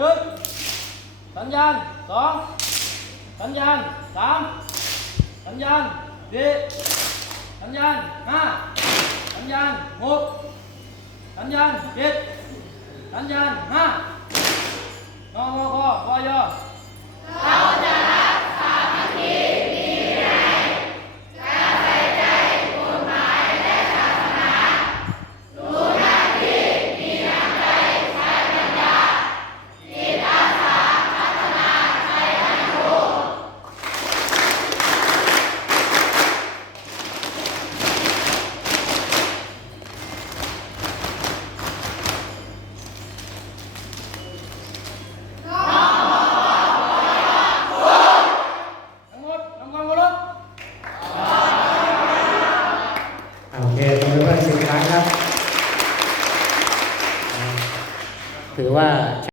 Good. Đánh dân. Có. Đánh dân. Tám. Đánh dân. Đi. Đánh dân. Ha. Đánh dân. Một. Đánh dân. Đi. Đánh dân. Ha. คคุณพ่อสิครับถือว่า